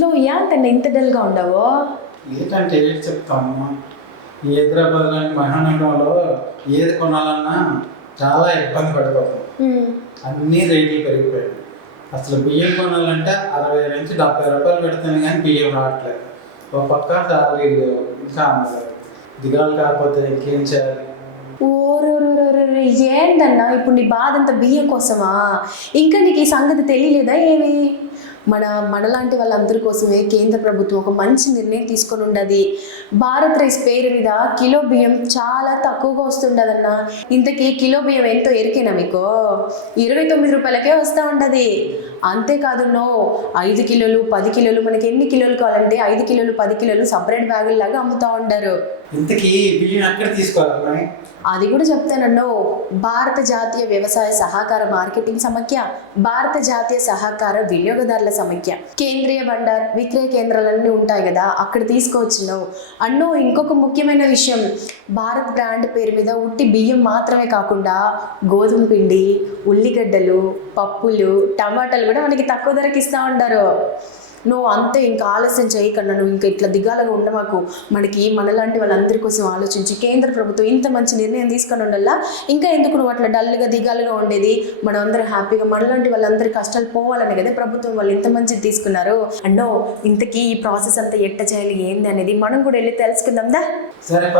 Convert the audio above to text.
నువ్వు ఏంటన్నా ఇంత డల్గా ఉండవు ఏంటంటే ఏది చెప్తాము ఈ హైదరాబాద్ లాంటి మహానగరంలో ఏది కొనాలన్నా చాలా ఇబ్బంది పడిపోతాం. అన్ని రేట్లు పెరిగిపోయాయి. అసలు బియ్యం కొనాలంటే అరవై నుంచి డెబ్బై రూపాయలు పెడితేనే కానీ బియ్యం రావట్లేదు. ఒక పక్క సాలరీ లేవు. ఇంకా అమ్మలేదు. దిగాలు కాకపోతే ఇంకేం చేయాలి? ఏంటన్నా ఇప్పుడు నీ బాధ అంతా బియ్యం కోసమా? ఇంకా నీకు ఈ సంగతి తెలియలేదా ఏమి? మన మనలాంటి వాళ్ళందరి కోసమే కేంద్ర ప్రభుత్వం ఒక మంచి నిర్ణయం తీసుకొని ఉండదు. భారత్ రైస్ పేరు మీద కిలో బియ్యం చాలా తక్కువగా వస్తుండదన్న. ఇంతకీ కిలో బియ్యం ఎంతో ఎరికేనా మీకు? ఇరవై తొమ్మిది రూపాయలకే వస్తూ ఉండదు. అంతేకాదు నో ఐదు కిలోలు పది కిలోలు మనకి ఎన్ని కిలోలు కావాలంటే ఐదు కిలోలు పది కిలోలు సపరేట్ బ్యాగుల్లాగా అమ్ముతూ ఉండరు. ఇంతకీ తీసుకోవాలి అది కూడా చెప్తానన్నో భారత జాతీయ వ్యవసాయ సహకార మార్కెటింగ్ సమఖ్య భారత జాతీయ సహకార వినియోగదారుల సమఖ్య కేంద్రీయ బండార్ విక్రయ కేంద్రాలన్నీ ఉంటాయి కదా అక్కడ తీసుకొచ్చినావు అన్నో ఇంకొక ముఖ్యమైన విషయం భారత్ బ్రాండ్ పేరు మీద ఉట్టి బియ్యం మాత్రమే కాకుండా గోధుమ పిండి ఉల్లిగడ్డలు పప్పులు టమాటాలు కూడా మనకి తక్కువ ధరకి ఇస్తూ ఉంటారు. నువ్వు అంతే ఇంకా ఆలస్యం చేయకుండా నువ్వు ఇంకా ఇట్లా దిగాలగా ఉండమాకు. మనకి మనలాంటి వాళ్ళందరి కోసం ఆలోచించి కేంద్ర ప్రభుత్వం ఇంత మంచి నిర్ణయం తీసుకొని ఉండల్లా ఇంకా ఎందుకు నువ్వు అట్లా డల్గా దిగాలుగా ఉండేది? మనం అందరం హ్యాపీగా మనలాంటి వాళ్ళందరి కష్టాలు పోవాలని కదా ప్రభుత్వం వాళ్ళు ఇంత మంచిది తీసుకున్నారు. అండో ఇంతకీ ఈ ప్రాసెస్ అంతా ఎట్ట చేయాలి ఏంది అనేది మనం కూడా వెళ్ళి తెలుసుకుందాం దా. సరే